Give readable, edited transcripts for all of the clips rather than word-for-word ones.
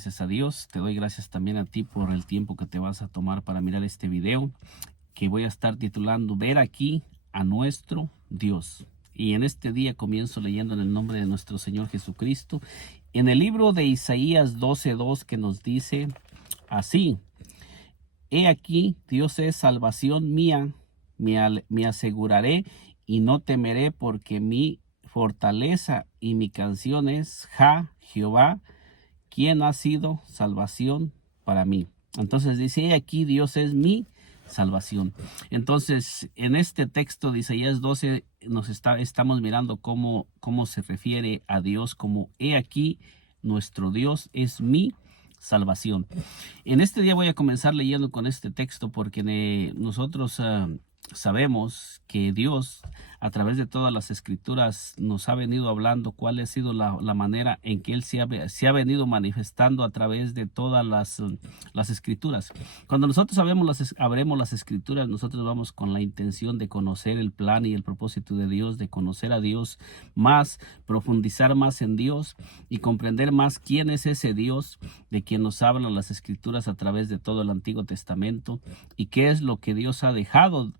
Gracias a Dios, te doy gracias también a ti por el tiempo que te vas a tomar para mirar este video que voy a estar titulando Ver aquí a nuestro Dios. Y en este día comienzo leyendo en el nombre de nuestro Señor Jesucristo en el libro de Isaías 12:2, que nos dice así: He aquí, Dios es salvación mía, me aseguraré y no temeré, porque mi fortaleza y mi canción es Jehová, quien ha sido salvación para mí. Entonces dice, aquí Dios es mi salvación. Entonces, en este texto de Isaías 12 estamos mirando cómo se refiere a Dios como he aquí, nuestro Dios es mi salvación. En este día voy a comenzar leyendo con este texto porque nosotros sabemos que Dios, a través de todas las escrituras, nos ha venido hablando cuál ha sido la manera en que Él se ha venido manifestando a través de todas las escrituras. Cuando nosotros abremos las escrituras, nosotros vamos con la intención de conocer el plan y el propósito de Dios, de conocer a Dios más, profundizar más en Dios y comprender más quién es ese Dios de quien nos hablan las escrituras a través de todo el Antiguo Testamento y qué es lo que Dios ha dejado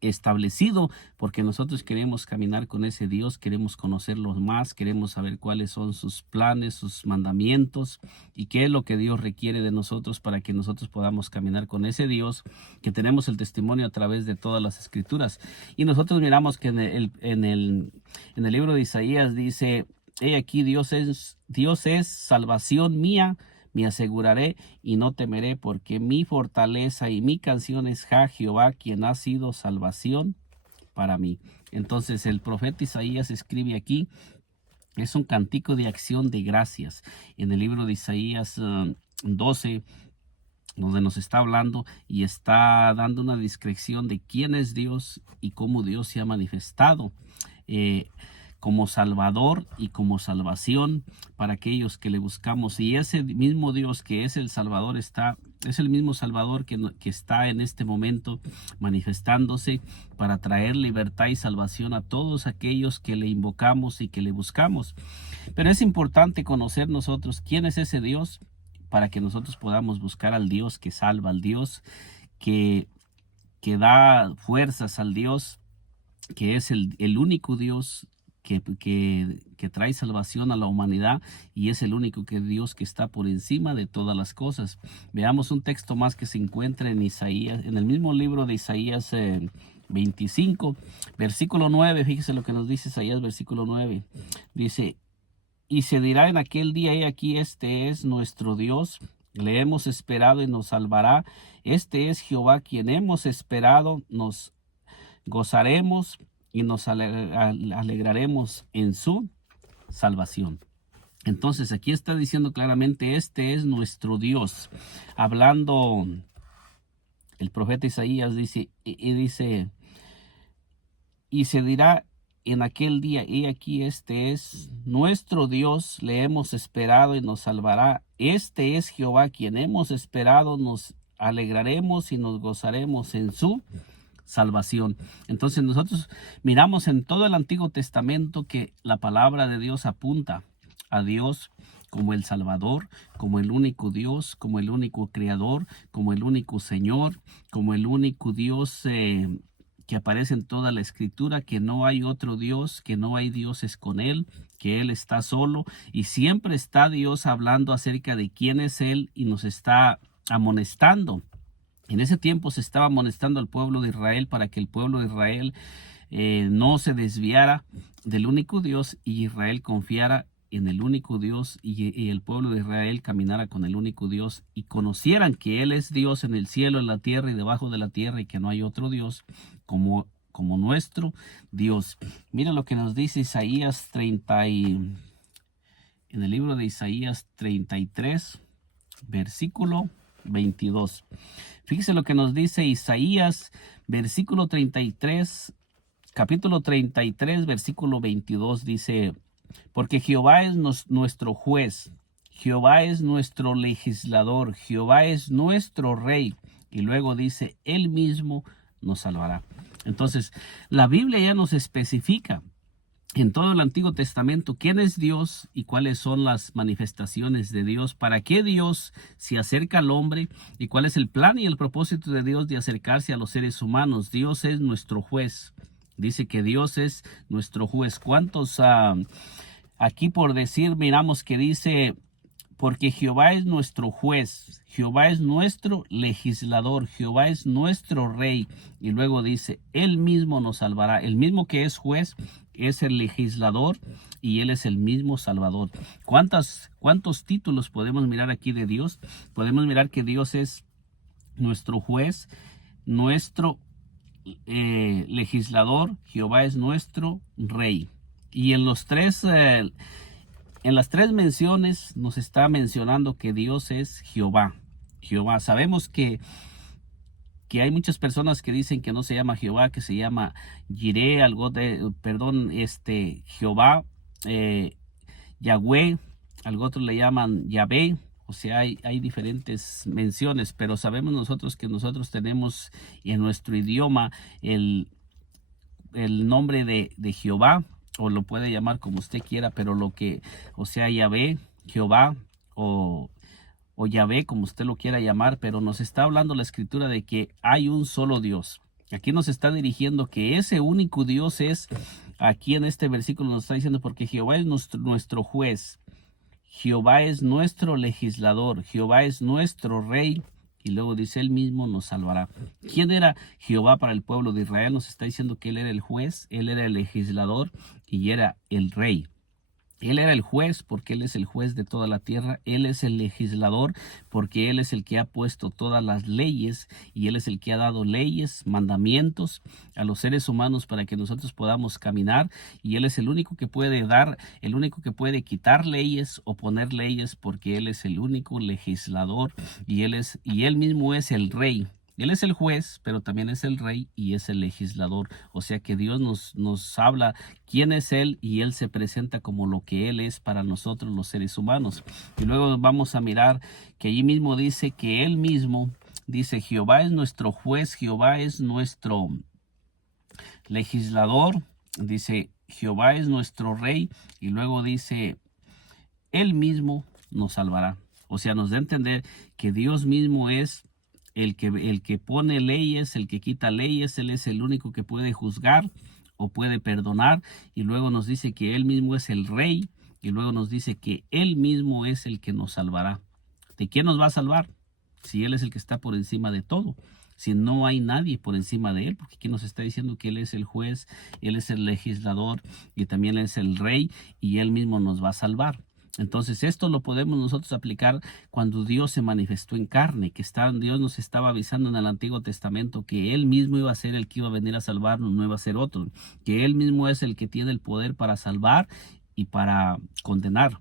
establecido, porque nosotros queremos caminar con ese Dios, queremos conocerlo más, queremos saber cuáles son sus planes, sus mandamientos y qué es lo que Dios requiere de nosotros para que nosotros podamos caminar con ese Dios, que tenemos el testimonio a través de todas las escrituras. Y nosotros miramos que en el libro de Isaías dice: He aquí, Dios es salvación mía, me aseguraré y no temeré, porque mi fortaleza y mi canción es Jehová, quien ha sido salvación para mí. Entonces el profeta Isaías escribe aquí, es un cántico de acción de gracias. En el libro de Isaías 12, donde nos está hablando y está dando una descripción de quién es Dios y cómo Dios se ha manifestado como Salvador y como salvación para aquellos que le buscamos. Y ese mismo Dios que es el Salvador es el mismo Salvador que está en este momento manifestándose para traer libertad y salvación a todos aquellos que le invocamos y que le buscamos. Pero es importante conocer nosotros quién es ese Dios para que nosotros podamos buscar al Dios que salva, al Dios que da fuerzas, al Dios que es el único Dios que trae salvación a la humanidad y es el único Dios que está por encima de todas las cosas. Veamos un texto más que se encuentra en Isaías, en el mismo libro de Isaías 25, versículo 9. Fíjese lo que nos dice Isaías, versículo 9. Dice: Y se dirá en aquel día, he aquí, este es nuestro Dios, le hemos esperado y nos salvará. Este es Jehová, quien hemos esperado, nos gozaremos y nos alegraremos en su salvación. Entonces aquí está diciendo claramente, este es nuestro Dios. Hablando el profeta Isaías dice, y se dirá en aquel día, he aquí, este es nuestro Dios, le hemos esperado y nos salvará. Este es Jehová, quien hemos esperado, nos alegraremos y nos gozaremos en su salvación. Entonces nosotros miramos en todo el Antiguo Testamento que la palabra de Dios apunta a Dios como el Salvador, como el único Dios, como el único Creador, como el único Señor, como el único Dios que aparece en toda la Escritura, que no hay otro Dios, que no hay dioses con Él, que Él está solo y siempre está Dios hablando acerca de quién es Él y nos está amonestando. En ese tiempo se estaba amonestando al pueblo de Israel para que el pueblo de Israel no se desviara del único Dios y Israel confiara en el único Dios y el pueblo de Israel caminara con el único Dios y conocieran que Él es Dios en el cielo, en la tierra y debajo de la tierra y que no hay otro Dios como nuestro Dios. Mira lo que nos dice Isaías 30 en el libro de Isaías 33, versículo 22. Fíjese lo que nos dice Isaías, versículo 33, capítulo 33, versículo 22, dice: Porque Jehová es nuestro juez, Jehová es nuestro legislador, Jehová es nuestro rey. Y luego dice, Él mismo nos salvará. Entonces, la Biblia ya nos especifica en todo el Antiguo Testamento quién es Dios y cuáles son las manifestaciones de Dios, para qué Dios se acerca al hombre y cuál es el plan y el propósito de Dios de acercarse a los seres humanos. Dios es nuestro juez. Dice que Dios es nuestro juez. ¿Cuántos aquí por decir, miramos que dice, porque Jehová es nuestro juez, Jehová es nuestro legislador, Jehová es nuestro rey? Y luego dice, Él mismo nos salvará. El mismo que es juez es el legislador y Él es el mismo Salvador. ¿Cuántos títulos podemos mirar aquí de Dios? Podemos mirar que Dios es nuestro juez, nuestro legislador, Jehová es nuestro rey. Y en las tres menciones nos está mencionando que Dios es Jehová. Jehová. Sabemos que hay muchas personas que dicen que no se llama Jehová, que se llama Jireh, Jehová, Yahweh, algo otro le llaman Yahvé. O sea, hay diferentes menciones, pero sabemos nosotros que nosotros tenemos en nuestro idioma el nombre de Jehová, o lo puede llamar como usted quiera, pero Yahvé, Jehová, o Yahvé, como usted lo quiera llamar, pero nos está hablando la escritura de que hay un solo Dios. Aquí nos está dirigiendo que ese único Dios es, aquí en este versículo nos está diciendo, porque Jehová es nuestro juez, Jehová es nuestro legislador, Jehová es nuestro rey, y luego dice, Él mismo nos salvará. ¿Quién era Jehová para el pueblo de Israel? Nos está diciendo que Él era el juez, Él era el legislador y era el rey. Él era el juez porque Él es el juez de toda la tierra. Él es el legislador porque Él es el que ha puesto todas las leyes y Él es el que ha dado leyes, mandamientos a los seres humanos para que nosotros podamos caminar. Y Él es el único que puede el único que puede quitar leyes o poner leyes, porque Él es el único legislador y Él mismo es el rey. Él es el juez, pero también es el rey y es el legislador. O sea que Dios nos habla quién es Él y Él se presenta como lo que Él es para nosotros los seres humanos. Y luego vamos a mirar que allí mismo dice que Él mismo, dice, Jehová es nuestro juez, Jehová es nuestro legislador, dice, Jehová es nuestro rey, y luego dice, Él mismo nos salvará. O sea, nos da a entender que Dios mismo es el que pone leyes, el que quita leyes. Él es el único que puede juzgar o puede perdonar. Y luego nos dice que Él mismo es el rey. Y luego nos dice que Él mismo es el que nos salvará. ¿De quién nos va a salvar? Si Él es el que está por encima de todo. Si no hay nadie por encima de Él, porque aquí nos está diciendo que Él es el juez, Él es el legislador y también es el rey, y Él mismo nos va a salvar. Entonces esto lo podemos nosotros aplicar cuando Dios se manifestó en carne, que Dios nos estaba avisando en el Antiguo Testamento que Él mismo iba a ser el que iba a venir a salvarnos, no iba a ser otro, que Él mismo es el que tiene el poder para salvar y para condenar.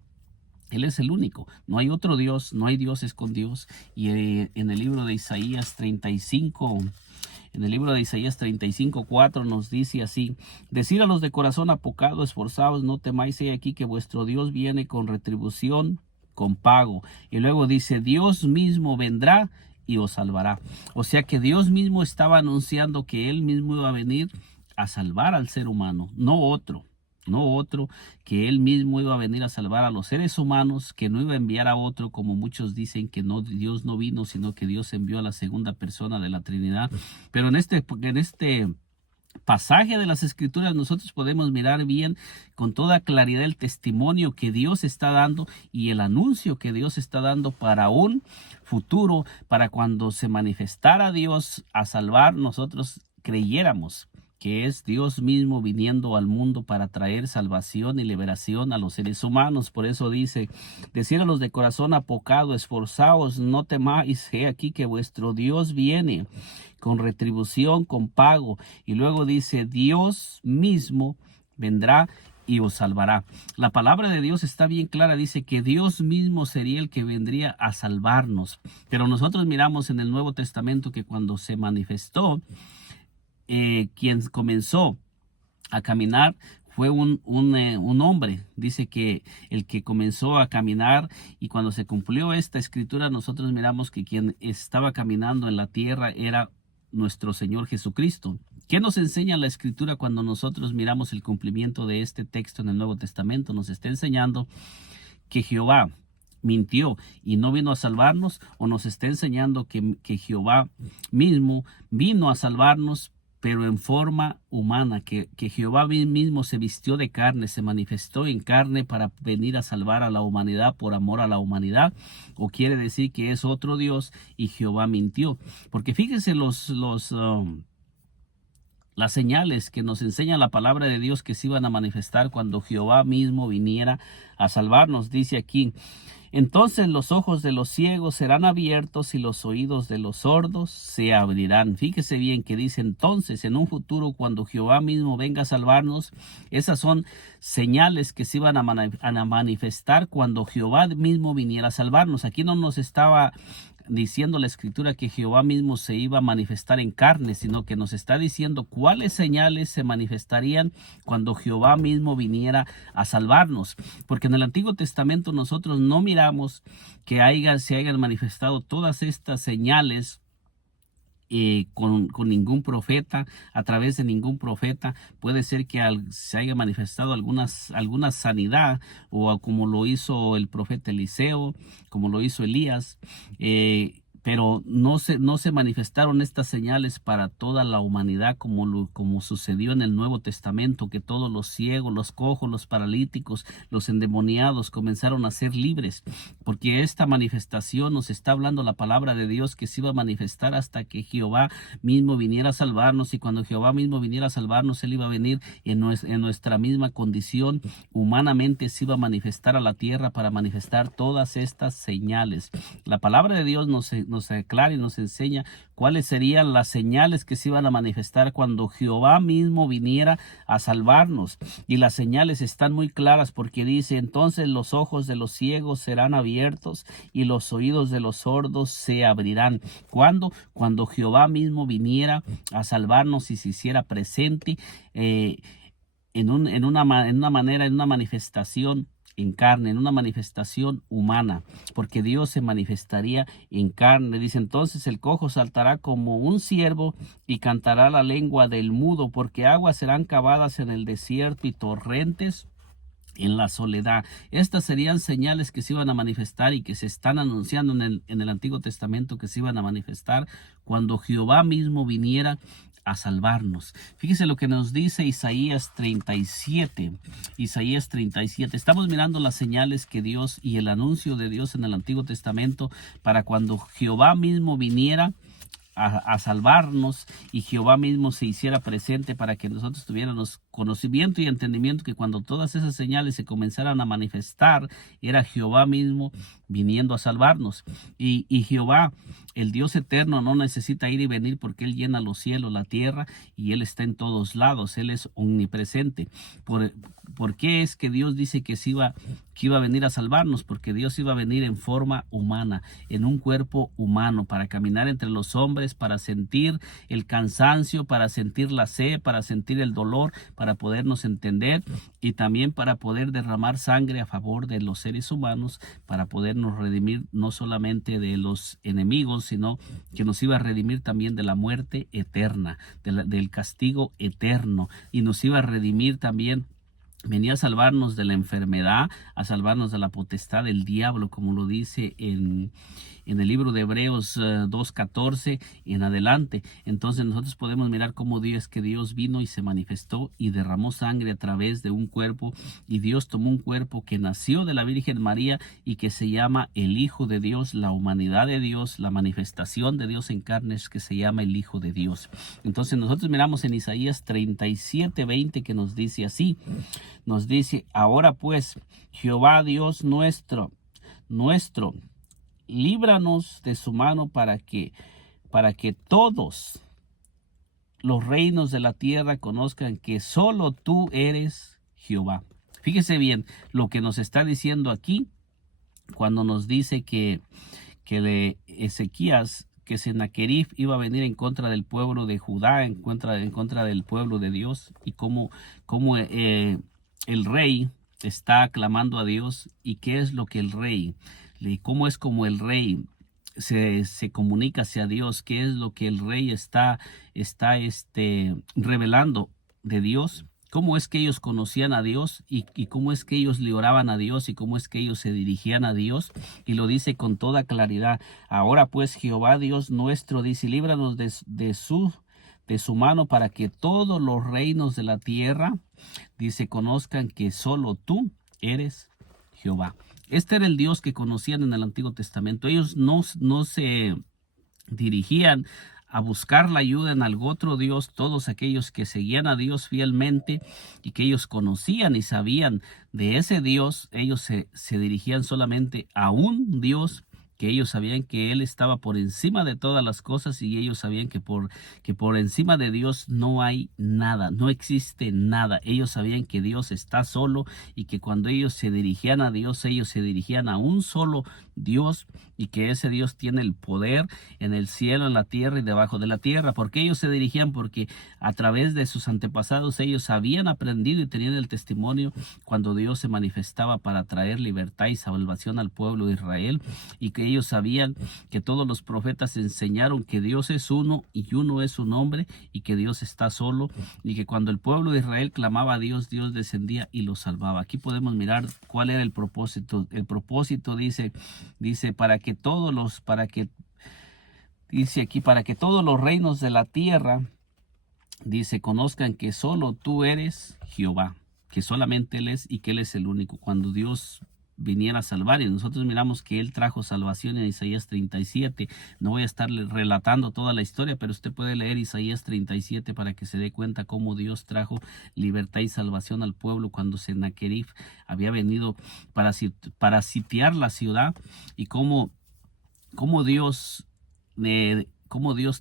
Él es el único, no hay otro Dios, no hay dioses con Dios. Y en el libro de Isaías 35... En el libro de Isaías 35:4 nos dice así: decid a los de corazón apocado, esforzados, no temáis, he aquí que vuestro Dios viene con retribución, con pago. Y luego dice, Dios mismo vendrá y os salvará. O sea que Dios mismo estaba anunciando que Él mismo iba a venir a salvar al ser humano, no otro, que Él mismo iba a venir a salvar a los seres humanos, que no iba a enviar a otro, como muchos dicen que no, Dios no vino, sino que Dios envió a la segunda persona de la Trinidad. Pero en este pasaje de las Escrituras nosotros podemos mirar bien con toda claridad el testimonio que Dios está dando y el anuncio que Dios está dando para un futuro, para cuando se manifestara Dios a salvar, nosotros creyéramos que es Dios mismo viniendo al mundo para traer salvación y liberación a los seres humanos. Por eso dice, decid a los de corazón apocado, esforzaos, no temáis, he aquí que vuestro Dios viene con retribución, con pago. Y luego dice, Dios mismo vendrá y os salvará. La palabra de Dios está bien clara, dice que Dios mismo sería el que vendría a salvarnos. Pero nosotros miramos en el Nuevo Testamento que cuando se manifestó, quien comenzó a caminar fue un hombre. Dice que el que comenzó a caminar, y cuando se cumplió esta escritura, nosotros miramos que quien estaba caminando en la tierra era nuestro Señor Jesucristo, ¿Qué nos enseña la Escritura cuando nosotros miramos el cumplimiento de este texto en el Nuevo Testamento? Nos está enseñando que Jehová mintió y no vino a salvarnos, o nos está enseñando que Jehová mismo vino a salvarnos, pero en forma humana, que Jehová mismo se vistió de carne, se manifestó en carne para venir a salvar a la humanidad por amor a la humanidad, o quiere decir que es otro Dios y Jehová mintió. Porque fíjense las señales que nos enseña la palabra de Dios que se iban a manifestar cuando Jehová mismo viniera a salvarnos. Dice aquí: entonces los ojos de los ciegos serán abiertos y los oídos de los sordos se abrirán. Fíjese bien que dice entonces, en un futuro, cuando Jehová mismo venga a salvarnos. Esas son señales que se iban a manifestar cuando Jehová mismo viniera a salvarnos. Aquí no nos estaba diciendo la Escritura que Jehová mismo se iba a manifestar en carne, sino que nos está diciendo cuáles señales se manifestarían cuando Jehová mismo viniera a salvarnos. Porque en el Antiguo Testamento nosotros no miramos que se hayan manifestado todas estas señales con ningún profeta, a través de ningún profeta. Puede ser que se haya manifestado alguna sanidad, o como lo hizo el profeta Eliseo, como lo hizo Elías, pero no se manifestaron estas señales para toda la humanidad como sucedió en el Nuevo Testamento, que todos los ciegos, los cojos, los paralíticos, los endemoniados comenzaron a ser libres, porque esta manifestación nos está hablando la palabra de Dios que se iba a manifestar hasta que Jehová mismo viniera a salvarnos. Y cuando Jehová mismo viniera a salvarnos, Él iba a venir en nuestra misma condición, humanamente se iba a manifestar a la tierra para manifestar todas estas señales. La palabra de Dios nos aclara y nos enseña cuáles serían las señales que se iban a manifestar cuando Jehová mismo viniera a salvarnos. Y las señales están muy claras, porque dice: entonces los ojos de los ciegos serán abiertos y los oídos de los sordos se abrirán. ¿Cuándo? Cuando Jehová mismo viniera a salvarnos y se hiciera presente en una manera, en una manifestación en carne, en una manifestación humana, porque Dios se manifestaría en carne. Dice: entonces el cojo saltará como un ciervo y cantará la lengua del mudo, porque aguas serán cavadas en el desierto y torrentes en la soledad. Estas serían señales que se iban a manifestar y que se están anunciando en el Antiguo Testamento, que se iban a manifestar cuando Jehová mismo viniera a salvarnos. Fíjese lo que nos dice Isaías 37. Isaías 37. Estamos mirando las señales que Dios y el anuncio de Dios en el Antiguo Testamento para cuando Jehová mismo viniera a salvarnos, y Jehová mismo se hiciera presente para que nosotros tuviéramos conocimiento y entendimiento que cuando todas esas señales se comenzaran a manifestar, era Jehová mismo viniendo a salvarnos. Y Jehová, el Dios eterno, no necesita ir y venir, porque Él llena los cielos, la tierra, y Él está en todos lados. Él es omnipresente. ¿Por qué es que Dios dice que iba a venir a salvarnos? Porque Dios iba a venir en forma humana, en un cuerpo humano, para caminar entre los hombres, para sentir el cansancio, para sentir la sed, para sentir el dolor, para podernos entender, y también para poder derramar sangre a favor de los seres humanos, para podernos redimir no solamente de los enemigos, sino que nos iba a redimir también de la muerte eterna, del castigo eterno, y nos iba a redimir también. Venía a salvarnos de la enfermedad, a salvarnos de la potestad del diablo, como lo dice en el libro de Hebreos 2:14 en adelante. Entonces nosotros podemos mirar cómo Dios vino y se manifestó y derramó sangre a través de un cuerpo, y Dios tomó un cuerpo que nació de la Virgen María y que se llama el Hijo de Dios, la humanidad de Dios, la manifestación de Dios en carnes, que se llama el Hijo de Dios. Entonces nosotros miramos en Isaías 37:20 que nos dice así. Nos dice: ahora pues, Jehová Dios nuestro, líbranos de su mano para que todos los reinos de la tierra conozcan que solo tú eres Jehová. Fíjese bien lo que nos está diciendo aquí, cuando nos dice que de Ezequías, que Sennacherib iba a venir en contra del pueblo de Judá, en contra del pueblo de Dios, y cómo el rey está clamando a Dios. ¿Y qué es lo que el rey, cómo es como el rey se comunica hacia Dios, qué es lo que el rey está revelando de Dios, cómo es que ellos conocían a Dios y cómo es que ellos le oraban a Dios y cómo es que ellos se dirigían a Dios, y lo dice con toda claridad. Ahora pues, Jehová Dios nuestro, dice, líbranos de su mano, para que todos los reinos de la tierra, dice, conozcan que solo tú eres Jehová. Este era el Dios que conocían en el Antiguo Testamento. Ellos no se dirigían a buscar la ayuda en algún otro Dios. Todos aquellos que seguían a Dios fielmente y que ellos conocían y sabían de ese Dios, ellos se dirigían solamente a un Dios, que ellos sabían que Él estaba por encima de todas las cosas, y ellos sabían que por encima de Dios no hay nada, no existe nada. Ellos sabían que Dios está solo, y que cuando ellos se dirigían a Dios, ellos se dirigían a un solo Dios, y que ese Dios tiene el poder en el cielo, en la tierra y debajo de la tierra. ¿Por qué ellos se dirigían? Porque a través de sus antepasados ellos habían aprendido y tenían el testimonio cuando Dios se manifestaba para traer libertad y salvación al pueblo de Israel, y que ellos sabían que todos los profetas enseñaron que Dios es uno y uno es su nombre, y que Dios está solo, y que cuando el pueblo de Israel clamaba a Dios, Dios descendía y los salvaba. Aquí podemos mirar cuál era el propósito. El propósito dice para que todos los reinos de la tierra, dice, conozcan que solo tú eres Jehová, que solamente Él es y que Él es el único. Cuando Dios viniera a salvar, y nosotros miramos que Él trajo salvación en Isaías 37. No voy a estarle relatando toda la historia, pero usted puede leer Isaías 37 para que se dé cuenta cómo Dios trajo libertad y salvación al pueblo cuando Sennacherib había venido para sitiar la ciudad, y cómo Dios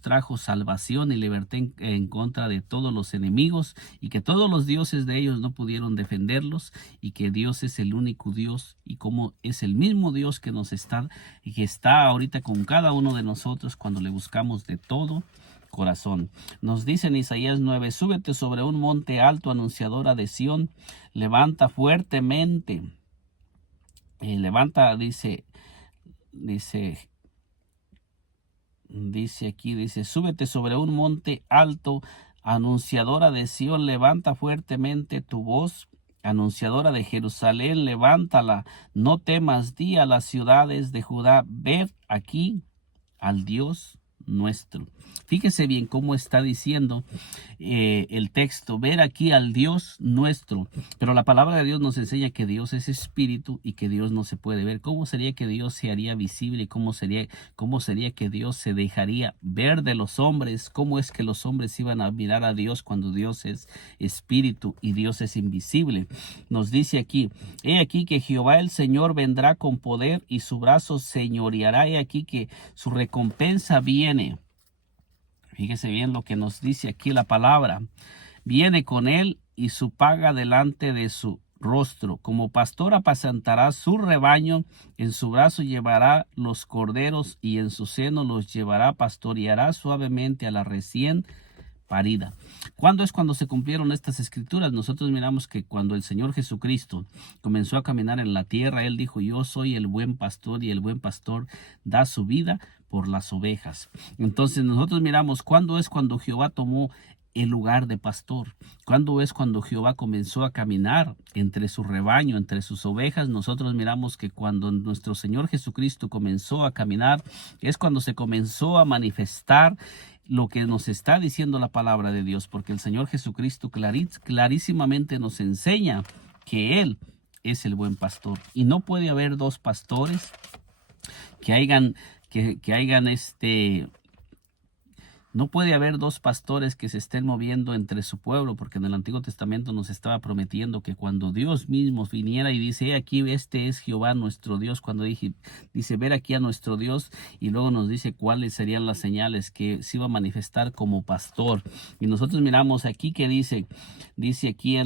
trajo salvación y libertad en contra de todos los enemigos, y que todos los dioses de ellos no pudieron defenderlos, y que Dios es el único Dios, y como es el mismo Dios que está ahorita con cada uno de nosotros cuando le buscamos de todo corazón. Nos dice en Isaías 9: súbete sobre un monte alto, anunciadora de Sión, levanta fuertemente, dice aquí, súbete sobre un monte alto, anunciadora de Sión, levanta fuertemente tu voz, anunciadora de Jerusalén, levántala, no temas, di a las ciudades de Judá, ved aquí al Dios nuestro. Fíjese bien cómo está diciendo el texto, ver aquí al Dios nuestro. Pero la palabra de Dios nos enseña que Dios es espíritu y que Dios no se puede ver. ¿Cómo sería que Dios se haría visible? ¿Cómo sería que Dios se dejaría ver de los hombres? ¿Cómo es que los hombres iban a mirar a Dios cuando Dios es espíritu y Dios es invisible? Nos dice aquí: he aquí que Jehová el Señor vendrá con poder y su brazo señoreará. He aquí que su recompensa viene. Fíjese bien lo que nos dice aquí la palabra. Viene con él y su paga delante de su rostro. Como pastor apacentará su rebaño, en su brazo llevará los corderos y en su seno los llevará, pastoreará suavemente a la recién parida. ¿Cuándo es cuando se cumplieron estas escrituras? Nosotros miramos que cuando el Señor Jesucristo comenzó a caminar en la tierra, Él dijo: yo soy el buen pastor, y el buen pastor da su vida por las ovejas. Entonces nosotros miramos cuándo es cuando Jehová tomó el lugar de pastor. ¿Cuándo es cuando Jehová comenzó a caminar entre su rebaño, entre sus ovejas? Nosotros miramos que cuando nuestro Señor Jesucristo comenzó a caminar, es cuando se comenzó a manifestar lo que nos está diciendo la palabra de Dios, porque el Señor Jesucristo clarísimamente nos enseña que Él es el buen pastor, y no puede haber dos pastores no puede haber dos pastores que se estén moviendo entre su pueblo, porque en el Antiguo Testamento nos estaba prometiendo que cuando Dios mismo viniera y dice: aquí este es Jehová nuestro Dios, cuando dice ver aquí a nuestro Dios, y luego nos dice cuáles serían las señales que se iba a manifestar como pastor. Y nosotros miramos aquí que dice aquí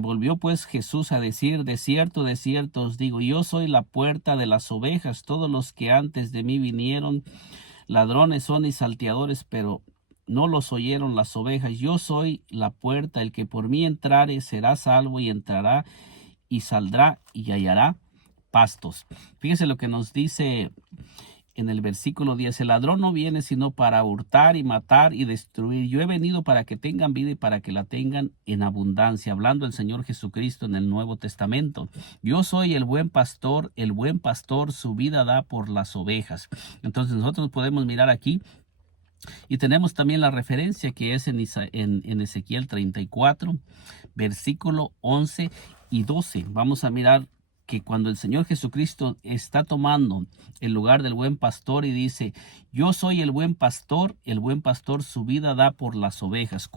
volvió pues Jesús a decir: de cierto os digo, yo soy la puerta de las ovejas. Todos los que antes de mí vinieron ladrones son y salteadores, pero no los oyeron las ovejas. Yo soy la puerta: el que por mí entrare será salvo, y entrará y saldrá y hallará pastos. Fíjese lo que nos dice en el versículo 10, el ladrón no viene sino para hurtar y matar y destruir. Yo he venido para que tengan vida y para que la tengan en abundancia. Hablando el Señor Jesucristo en el Nuevo Testamento. Yo soy el buen pastor su vida da por las ovejas. Entonces nosotros podemos mirar aquí y tenemos también la referencia que es en Ezequiel 34, versículo 11 y 12. Vamos a mirar que cuando el Señor Jesucristo está tomando el lugar del buen pastor y dice, yo soy el buen pastor su vida da por las ovejas.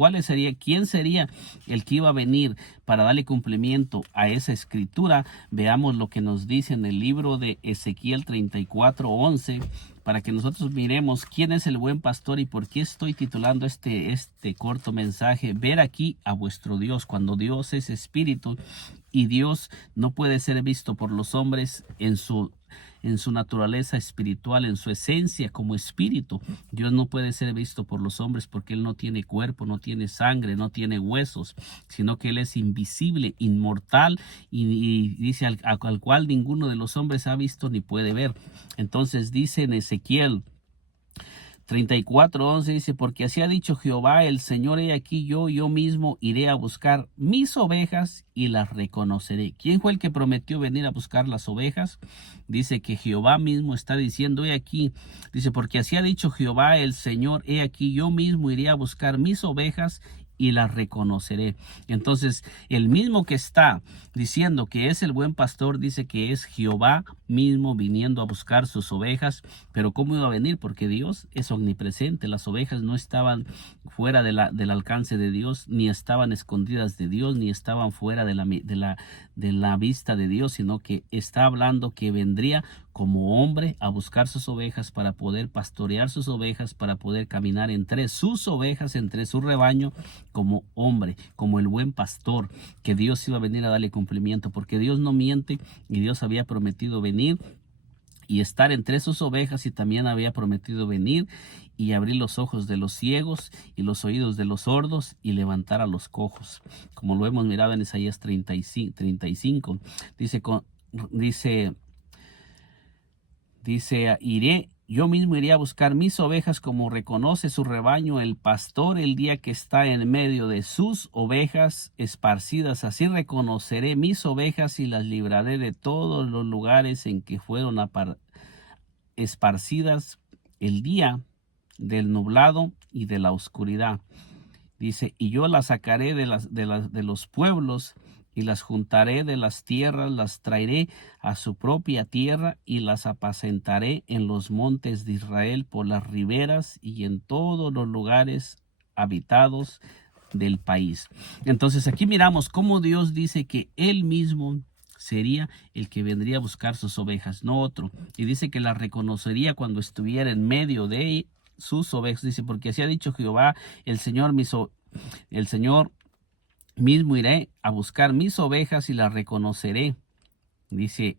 ¿Quién sería el que iba a venir para darle cumplimiento a esa escritura? Veamos lo que nos dice en el libro de Ezequiel 34, 11, para que nosotros miremos quién es el buen pastor y por qué estoy titulando este corto mensaje. Ver aquí a vuestro Dios, cuando Dios es espíritu y Dios no puede ser visto por los hombres en su naturaleza espiritual, en su esencia como espíritu. Dios no puede ser visto por los hombres porque Él no tiene cuerpo, no tiene sangre, no tiene huesos, sino que Él es invisible, inmortal y dice al cual ninguno de los hombres ha visto ni puede ver. Entonces dice en Ezequiel 34:11 dice, porque así ha dicho Jehová el Señor, he aquí yo mismo iré a buscar mis ovejas y las reconoceré. ¿Quién fue el que prometió venir a buscar las ovejas? Dice que Jehová mismo está diciendo, he aquí, dice, porque así ha dicho Jehová el Señor, he aquí yo mismo iré a buscar mis ovejas y las reconoceré. Entonces, el mismo que está diciendo que es el buen pastor, dice que es Jehová mismo viniendo a buscar sus ovejas. Pero ¿cómo iba a venir? Porque Dios es omnipresente. Las ovejas no estaban fuera del alcance de Dios, ni estaban escondidas de Dios, ni estaban fuera de la vista de Dios, sino que está hablando que vendría como hombre a buscar sus ovejas para poder pastorear sus ovejas, para poder caminar entre sus ovejas, entre su rebaño, como hombre, como el buen pastor, que Dios iba a venir a darle cumplimiento, porque Dios no miente y Dios había prometido venir y estar entre sus ovejas, y también había prometido venir y abrir los ojos de los ciegos y los oídos de los sordos y levantar a los cojos, como lo hemos mirado en Isaías 35. Dice, yo mismo iré a buscar mis ovejas como reconoce su rebaño el pastor el día que está en medio de sus ovejas esparcidas. Así reconoceré mis ovejas y las libraré de todos los lugares en que fueron esparcidas el día del nublado y de la oscuridad. Dice, y yo las sacaré de los pueblos y las juntaré de las tierras, las traeré a su propia tierra y las apacentaré en los montes de Israel, por las riberas y en todos los lugares habitados del país. Entonces aquí miramos cómo Dios dice que Él mismo sería el que vendría a buscar sus ovejas, no otro. Y dice que las reconocería cuando estuviera en medio de sus ovejas. Dice, porque así ha dicho Jehová, el Señor mismo iré a buscar mis ovejas y las reconoceré. Dice,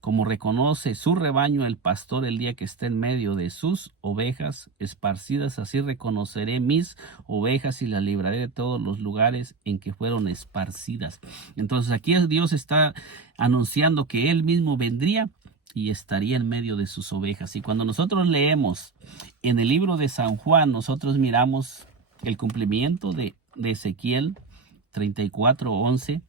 como reconoce su rebaño el pastor el día que está en medio de sus ovejas esparcidas, así reconoceré mis ovejas y las libraré de todos los lugares en que fueron esparcidas. Entonces aquí Dios está anunciando que Él mismo vendría y estaría en medio de sus ovejas. Y cuando nosotros leemos en el libro de San Juan, nosotros miramos el cumplimiento de Ezequiel 34:11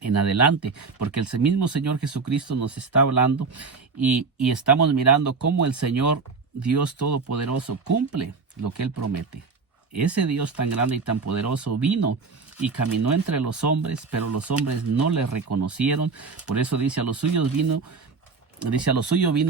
en adelante, porque el mismo Señor Jesucristo nos está hablando y estamos mirando cómo el Señor Dios Todopoderoso cumple lo que Él promete. Ese Dios tan grande y tan poderoso vino y caminó entre los hombres, pero los hombres no le reconocieron. Por eso dice, a los suyos vino,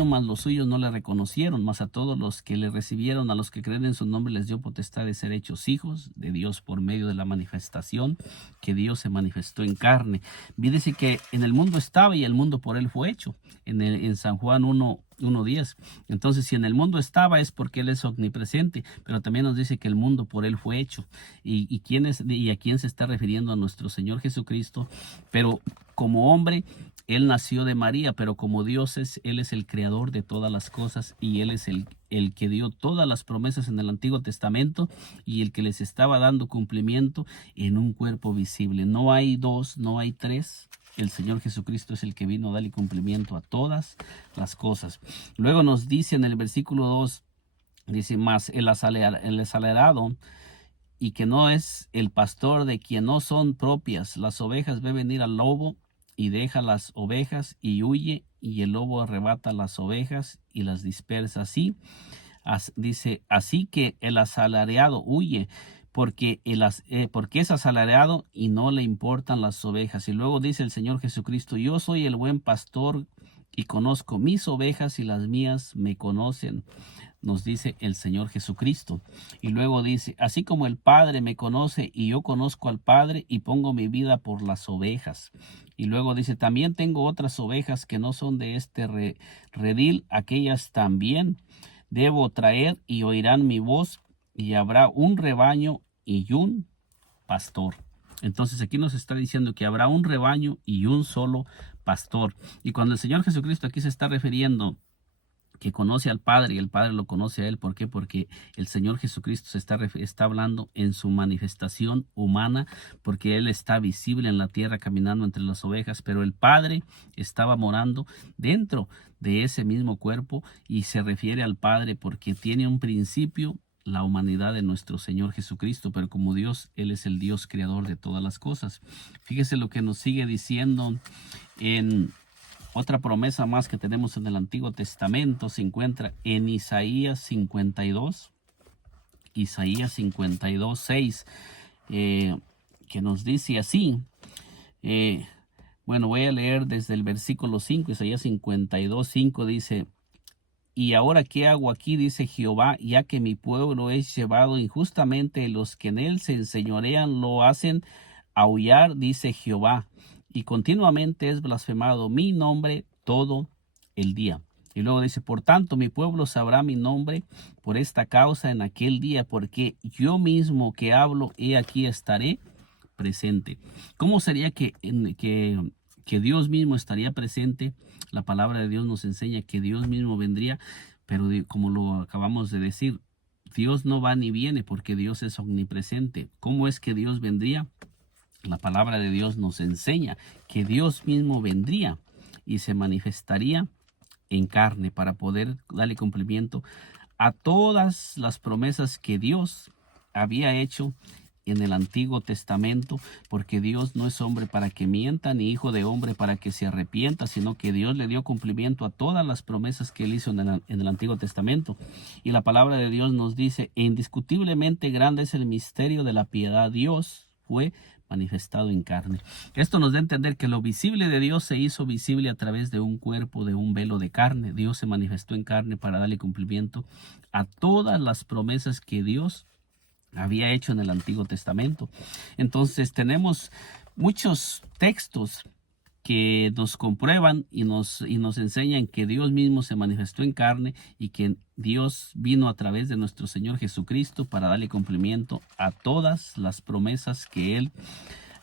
mas los suyos no le reconocieron, mas a todos los que le recibieron, a los que creen en su nombre, les dio potestad de ser hechos hijos de Dios por medio de la manifestación que Dios se manifestó en carne. Dice que en el mundo estaba y el mundo por él fue hecho, en San Juan 1:10. Entonces, si en el mundo estaba es porque Él es omnipresente, pero también nos dice que el mundo por Él fue hecho. ¿Y a quién se está refiriendo? A nuestro Señor Jesucristo. Pero como hombre, Él nació de María, pero como Dios Él es el creador de todas las cosas y Él es el que dio todas las promesas en el Antiguo Testamento y el que les estaba dando cumplimiento en un cuerpo visible. No hay dos, no hay tres, el Señor Jesucristo es el que vino a darle cumplimiento a todas las cosas. Luego nos dice en el versículo 2, dice, más el asalariado y que no es el pastor, de quien no son propias las ovejas, ve venir al lobo y deja las ovejas y huye, y el lobo arrebata las ovejas y las dispersa. Así, dice, así que el asalariado huye porque es asalariado y no le importan las ovejas. Y luego dice el Señor Jesucristo, yo soy el buen pastor y conozco mis ovejas y las mías me conocen, nos dice el Señor Jesucristo. Y luego dice, así como el Padre me conoce y yo conozco al Padre y pongo mi vida por las ovejas. Y luego dice, también tengo otras ovejas que no son de este redil, aquellas también debo traer y oirán mi voz, y habrá un rebaño y un pastor. Entonces aquí nos está diciendo que habrá un rebaño y un solo pastor. Y cuando el Señor Jesucristo aquí se está refiriendo que conoce al Padre y el Padre lo conoce a él, ¿por qué? Porque el Señor Jesucristo se está hablando en su manifestación humana, porque Él está visible en la tierra caminando entre las ovejas, pero el Padre estaba morando dentro de ese mismo cuerpo, y se refiere al Padre porque tiene un principio la humanidad de nuestro Señor Jesucristo, pero como Dios, Él es el Dios creador de todas las cosas. Fíjese lo que nos sigue diciendo en otra promesa más que tenemos en el Antiguo Testamento. Se encuentra en Isaías 52, 6, que nos dice así. Bueno, voy a leer desde el versículo 5, Isaías 52, 5 dice, y ahora, ¿qué hago aquí? Dice Jehová, ya que mi pueblo es llevado injustamente, los que en él se enseñorean lo hacen aullar, dice Jehová, y continuamente es blasfemado mi nombre todo el día. Y luego dice, por tanto, mi pueblo sabrá mi nombre por esta causa en aquel día, porque yo mismo que hablo, he aquí estaré presente. ¿Cómo sería que Dios mismo estaría presente? La palabra de Dios nos enseña que Dios mismo vendría, pero como lo acabamos de decir, Dios no va ni viene porque Dios es omnipresente. ¿Cómo es que Dios vendría? La palabra de Dios nos enseña que Dios mismo vendría y se manifestaría en carne para poder darle cumplimiento a todas las promesas que Dios había hecho en el Antiguo Testamento, porque Dios no es hombre para que mienta, ni hijo de hombre para que se arrepienta, sino que Dios le dio cumplimiento a todas las promesas que él hizo en el Antiguo Testamento. Y la palabra de Dios nos dice, indiscutiblemente grande es el misterio de la piedad. Dios fue manifestado en carne. Esto nos da a entender que lo visible de Dios se hizo visible a través de un cuerpo, de un velo de carne. Dios se manifestó en carne para darle cumplimiento a todas las promesas que Dios había hecho en el Antiguo Testamento. Entonces tenemos muchos textos que nos comprueban y nos enseñan que Dios mismo se manifestó en carne y que Dios vino a través de nuestro Señor Jesucristo para darle cumplimiento a todas las promesas que Él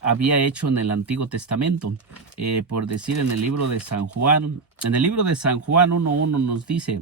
había hecho en el Antiguo Testamento. Por decir, en el libro de San Juan 1:1 nos dice,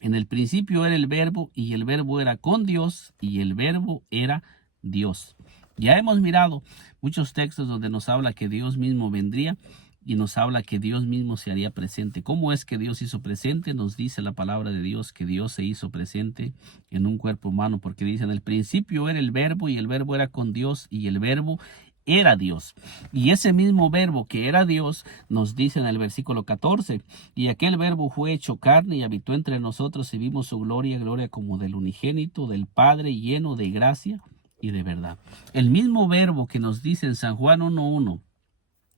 en el principio era el verbo, y el verbo era con Dios, y el verbo era Dios. Ya hemos mirado muchos textos donde nos habla que Dios mismo vendría y nos habla que Dios mismo se haría presente. ¿Cómo es que Dios hizo presente? Nos dice la palabra de Dios que Dios se hizo presente en un cuerpo humano, porque dice, en el principio era el verbo, y el verbo era con Dios, y el verbo era Dios. Y ese mismo verbo que era Dios nos dice en el versículo 14, y aquel verbo fue hecho carne y habitó entre nosotros, y vimos su gloria, gloria como del unigénito del Padre, lleno de gracia y de verdad. El mismo verbo que nos dice en San Juan 1:1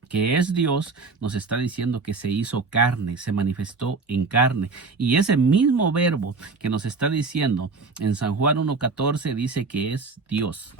que es Dios, nos está diciendo que se hizo carne, se manifestó en carne. Y ese mismo verbo que nos está diciendo en San Juan 1:14 dice que es Dios.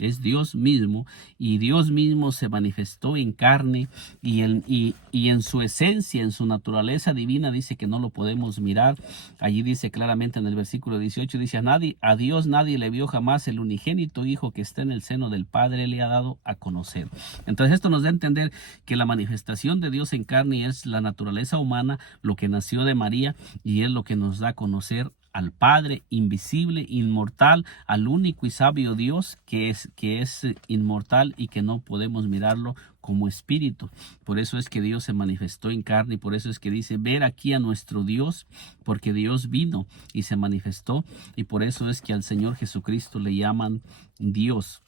Es Dios mismo, y Dios mismo se manifestó en carne, y en su esencia, en su naturaleza divina, dice que no lo podemos mirar. Allí dice claramente en el versículo 18, dice, a Dios nadie le vio jamás, el unigénito Hijo que está en el seno del Padre le ha dado a conocer. Entonces esto nos da a entender que la manifestación de Dios en carne es la naturaleza humana, lo que nació de María, y es lo que nos da a conocer al Padre invisible, inmortal, al único y sabio Dios que es inmortal y que no podemos mirarlo como espíritu. Por eso es que Dios se manifestó en carne y por eso es que dice, ver aquí a nuestro Dios, porque Dios vino y se manifestó, y por eso es que al Señor Jesucristo le llaman Dios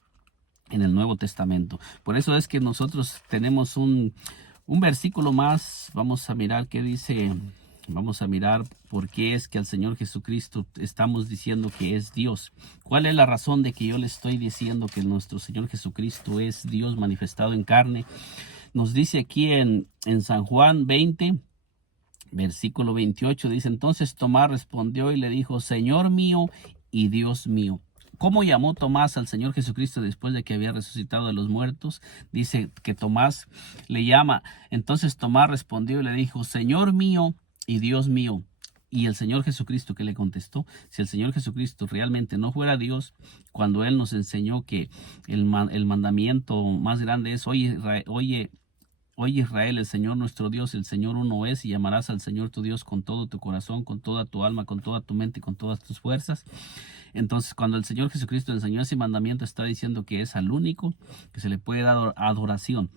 en el Nuevo Testamento. Por eso es que nosotros tenemos un versículo más. Vamos a mirar qué dice. Vamos a mirar por qué es que al Señor Jesucristo estamos diciendo que es Dios. ¿Cuál es la razón de que yo le estoy diciendo que nuestro Señor Jesucristo es Dios manifestado en carne? Nos dice aquí en San Juan 20, versículo 28, dice, entonces Tomás respondió y le dijo, Señor mío y Dios mío. ¿Cómo llamó Tomás al Señor Jesucristo después de que había resucitado de los muertos? Dice que Tomás le llama. Entonces Tomás respondió y le dijo, Señor mío y Dios mío. Y el Señor Jesucristo que le contestó, si el Señor Jesucristo realmente no fuera Dios, cuando Él nos enseñó que el mandamiento más grande es, oye Israel, el Señor nuestro Dios, el Señor uno es, y llamarás al Señor tu Dios con todo tu corazón, con toda tu alma, con toda tu mente y con todas tus fuerzas. Entonces, cuando el Señor Jesucristo enseñó ese mandamiento, está diciendo que es al único que se le puede dar adoración.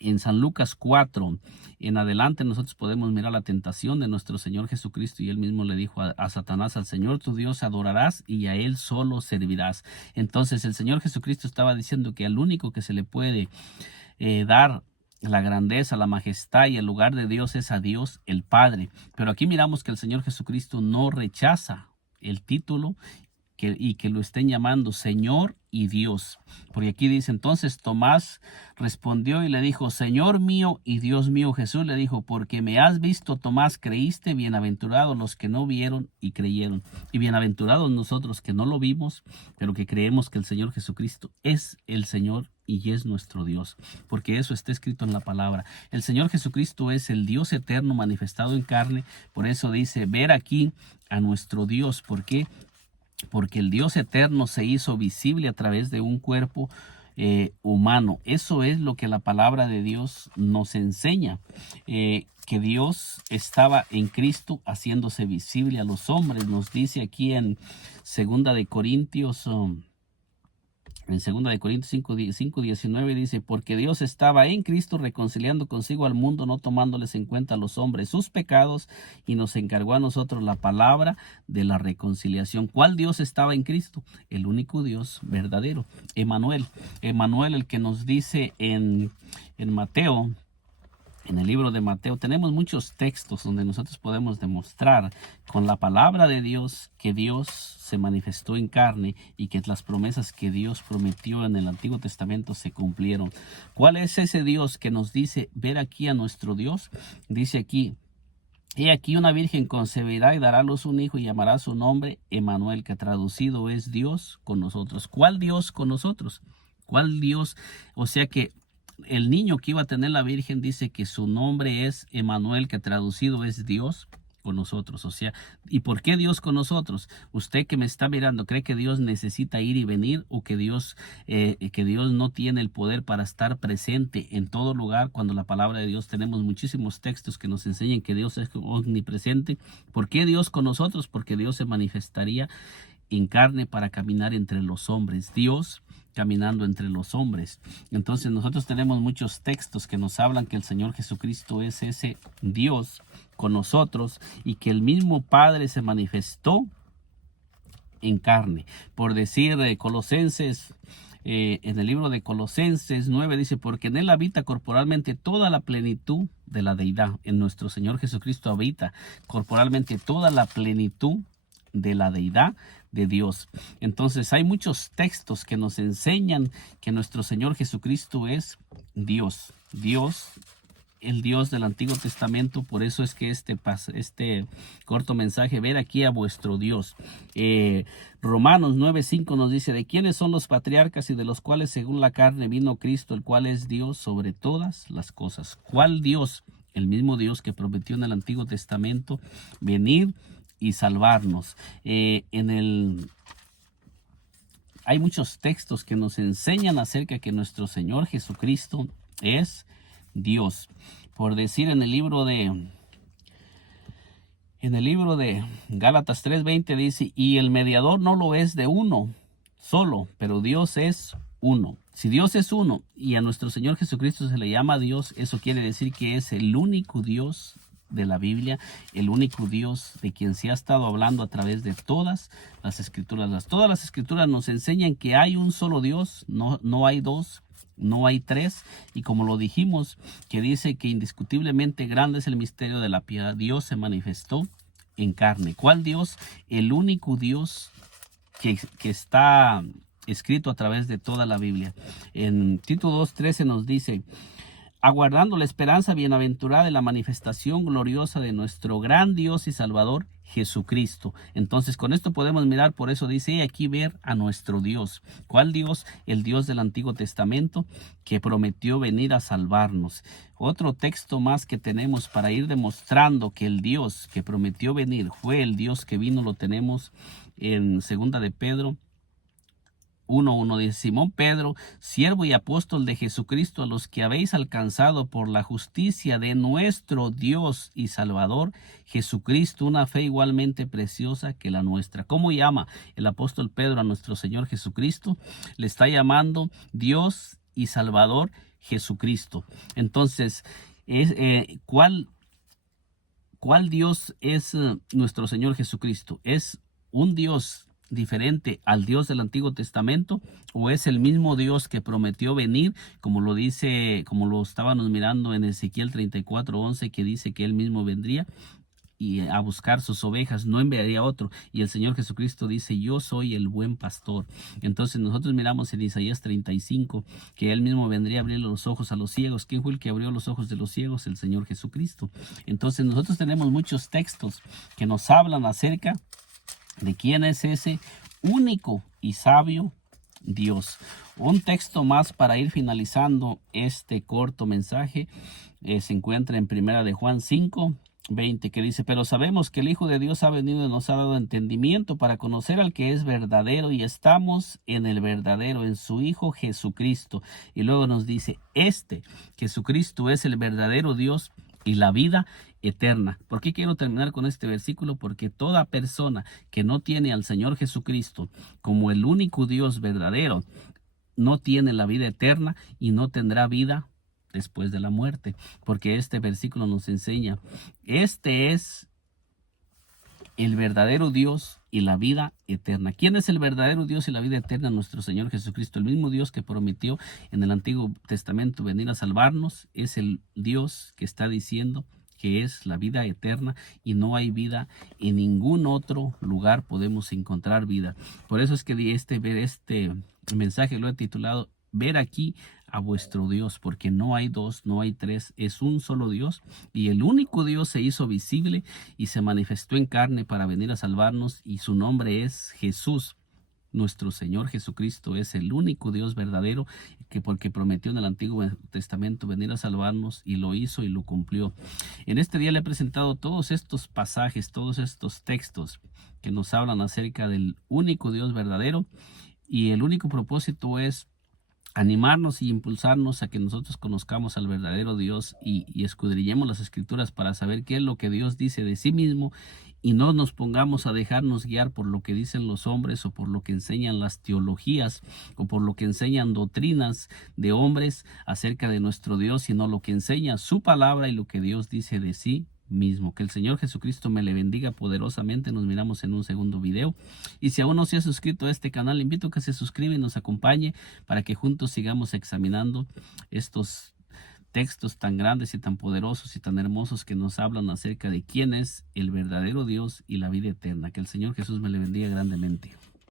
En San Lucas 4, en adelante, nosotros podemos mirar la tentación de nuestro Señor Jesucristo, y Él mismo le dijo a Satanás, al Señor tu Dios adorarás y a Él solo servirás. Entonces, el Señor Jesucristo estaba diciendo que al único que se le puede dar la grandeza, la majestad y el lugar de Dios es a Dios el Padre. Pero aquí miramos que el Señor Jesucristo no rechaza el título y que lo estén llamando Señor y Dios. Porque aquí dice, entonces Tomás respondió y le dijo, Señor mío y Dios mío. Jesús le dijo, porque me has visto, Tomás, creíste. Bienaventurados los que no vieron y creyeron. Y bienaventurados nosotros que no lo vimos, pero que creemos que el Señor Jesucristo es el Señor y es nuestro Dios, porque eso está escrito en la palabra. El Señor Jesucristo es el Dios eterno manifestado en carne. Por eso dice, ver aquí a nuestro Dios. ¿Por qué? Porque el Dios eterno se hizo visible a través de un cuerpo humano. Eso es lo que la palabra de Dios nos enseña, que Dios estaba en Cristo haciéndose visible a los hombres. Nos dice aquí en 2 Corintios 5:19 dice, porque Dios estaba en Cristo reconciliando consigo al mundo, no tomándoles en cuenta a los hombres sus pecados, y nos encargó a nosotros la palabra de la reconciliación. ¿Cuál Dios estaba en Cristo? El único Dios verdadero, Emmanuel. Emmanuel, el que nos dice en Mateo. En el libro de Mateo tenemos muchos textos donde nosotros podemos demostrar con la palabra de Dios que Dios se manifestó en carne y que las promesas que Dios prometió en el Antiguo Testamento se cumplieron. ¿Cuál es ese Dios que nos dice ver aquí a nuestro Dios? Dice aquí, he aquí una virgen concebirá y dará a luz un hijo y llamará su nombre Emmanuel, que traducido es Dios con nosotros. ¿Cuál Dios con nosotros? ¿Cuál Dios? O sea que el niño que iba a tener la Virgen dice que su nombre es Emmanuel, que traducido es Dios con nosotros. O sea, ¿y por qué Dios con nosotros? Usted que me está mirando, ¿cree que Dios necesita ir y venir, o que Dios no tiene el poder para estar presente en todo lugar? Cuando la palabra de Dios, tenemos muchísimos textos que nos enseñan que Dios es omnipresente. ¿Por qué Dios con nosotros? Porque Dios se manifestaría en carne para caminar entre los hombres. Dios caminando entre los hombres. Entonces nosotros tenemos muchos textos que nos hablan que el Señor Jesucristo es ese Dios con nosotros, y que el mismo Padre se manifestó en carne. Por decir, Colosenses, en el libro de Colosenses 9 dice, porque en él habita corporalmente toda la plenitud de la deidad. En nuestro Señor Jesucristo habita corporalmente toda la plenitud de la deidad de Dios. Entonces hay muchos textos que nos enseñan que nuestro Señor Jesucristo es Dios. Dios, el Dios del Antiguo Testamento. Por eso es que este corto mensaje, ver aquí a vuestro Dios. Romanos 9:5 nos dice, de quiénes son los patriarcas y de los cuales según la carne vino Cristo, el cual es Dios sobre todas las cosas. ¿Cuál Dios? El mismo Dios que prometió en el Antiguo Testamento venir y salvarnos. Hay muchos textos que nos enseñan acerca que nuestro Señor Jesucristo es Dios. Por decir, en el libro de En el libro de Gálatas 3:20 dice, y el mediador no lo es de uno solo, pero Dios es uno. Si Dios es uno y a nuestro Señor Jesucristo se le llama Dios, eso quiere decir que es el único Dios de la Biblia, el único Dios de quien se ha estado hablando a través de todas las escrituras. Todas las escrituras nos enseñan que hay un solo Dios, no hay dos, no hay tres, y como lo dijimos, que dice que indiscutiblemente grande es el misterio de la piedad. Dios se manifestó en carne. ¿Cuál Dios? El único Dios que está escrito a través de toda la Biblia. En Tito 2:13 nos dice, aguardando la esperanza bienaventurada de la manifestación gloriosa de nuestro gran Dios y Salvador, Jesucristo. Entonces, con esto podemos mirar, por eso dice aquí, ver a nuestro Dios. ¿Cuál Dios? El Dios del Antiguo Testamento, que prometió venir a salvarnos. Otro texto más que tenemos para ir demostrando que el Dios que prometió venir fue el Dios que vino, lo tenemos en 2 de Pedro 1:1. Dice, Simón Pedro, siervo y apóstol de Jesucristo, a los que habéis alcanzado por la justicia de nuestro Dios y Salvador, Jesucristo, una fe igualmente preciosa que la nuestra. ¿Cómo llama el apóstol Pedro a nuestro Señor Jesucristo? Le está llamando Dios y Salvador Jesucristo. Entonces, ¿cuál Dios es nuestro Señor Jesucristo? ¿Es un Dios diferente al Dios del Antiguo Testamento, o es el mismo Dios que prometió venir, como lo dice, como lo estábamos mirando en Ezequiel 34:11, que dice que él mismo vendría y a buscar sus ovejas, no enviaría otro? Y el Señor Jesucristo dice, yo soy el buen pastor. Entonces nosotros miramos en Isaías 35 que él mismo vendría a abrir los ojos a los ciegos. ¿Quién fue el que abrió los ojos de los ciegos? El Señor Jesucristo. Entonces nosotros tenemos muchos textos que nos hablan acerca de quién es ese único y sabio Dios. Un texto más para ir finalizando este corto mensaje se encuentra en Primera de Juan 5:20, que dice, pero sabemos que el Hijo de Dios ha venido y nos ha dado entendimiento para conocer al que es verdadero, y estamos en el verdadero, en su Hijo Jesucristo. Y luego nos dice, Jesucristo es el verdadero Dios y la vida eterna. ¿Por qué quiero terminar con este versículo? Porque toda persona que no tiene al Señor Jesucristo como el único Dios verdadero, no tiene la vida eterna y no tendrá vida después de la muerte. Porque este versículo nos enseña, este es el verdadero Dios y la vida eterna. ¿Quién es el verdadero Dios y la vida eterna? Nuestro Señor Jesucristo. El mismo Dios que prometió en el Antiguo Testamento venir a salvarnos, es el Dios que está diciendo que es la vida eterna, y no hay vida en ningún otro lugar podemos encontrar vida. Por eso es que este mensaje lo he titulado, ver aquí a vuestro Dios, porque no hay dos, no hay tres, es un solo Dios, y el único Dios se hizo visible y se manifestó en carne para venir a salvarnos, y su nombre es Jesús. Nuestro Señor Jesucristo es el único Dios verdadero, porque prometió en el Antiguo Testamento venir a salvarnos, y lo hizo y lo cumplió. En este día le he presentado todos estos pasajes, todos estos textos que nos hablan acerca del único Dios verdadero, y el único propósito es animarnos y impulsarnos a que nosotros conozcamos al verdadero Dios y escudriñemos las Escrituras para saber qué es lo que Dios dice de sí mismo, y no nos pongamos a dejarnos guiar por lo que dicen los hombres, o por lo que enseñan las teologías, o por lo que enseñan doctrinas de hombres acerca de nuestro Dios, sino lo que enseña su palabra y lo que Dios dice de sí mismo. Que el Señor Jesucristo me le bendiga poderosamente. Nos miramos en un segundo video, y si aún no se ha suscrito a este canal, le invito a que se suscriba y nos acompañe para que juntos sigamos examinando estos textos tan grandes y tan poderosos y tan hermosos que nos hablan acerca de quién es el verdadero Dios y la vida eterna. Que el Señor Jesús me le bendiga grandemente.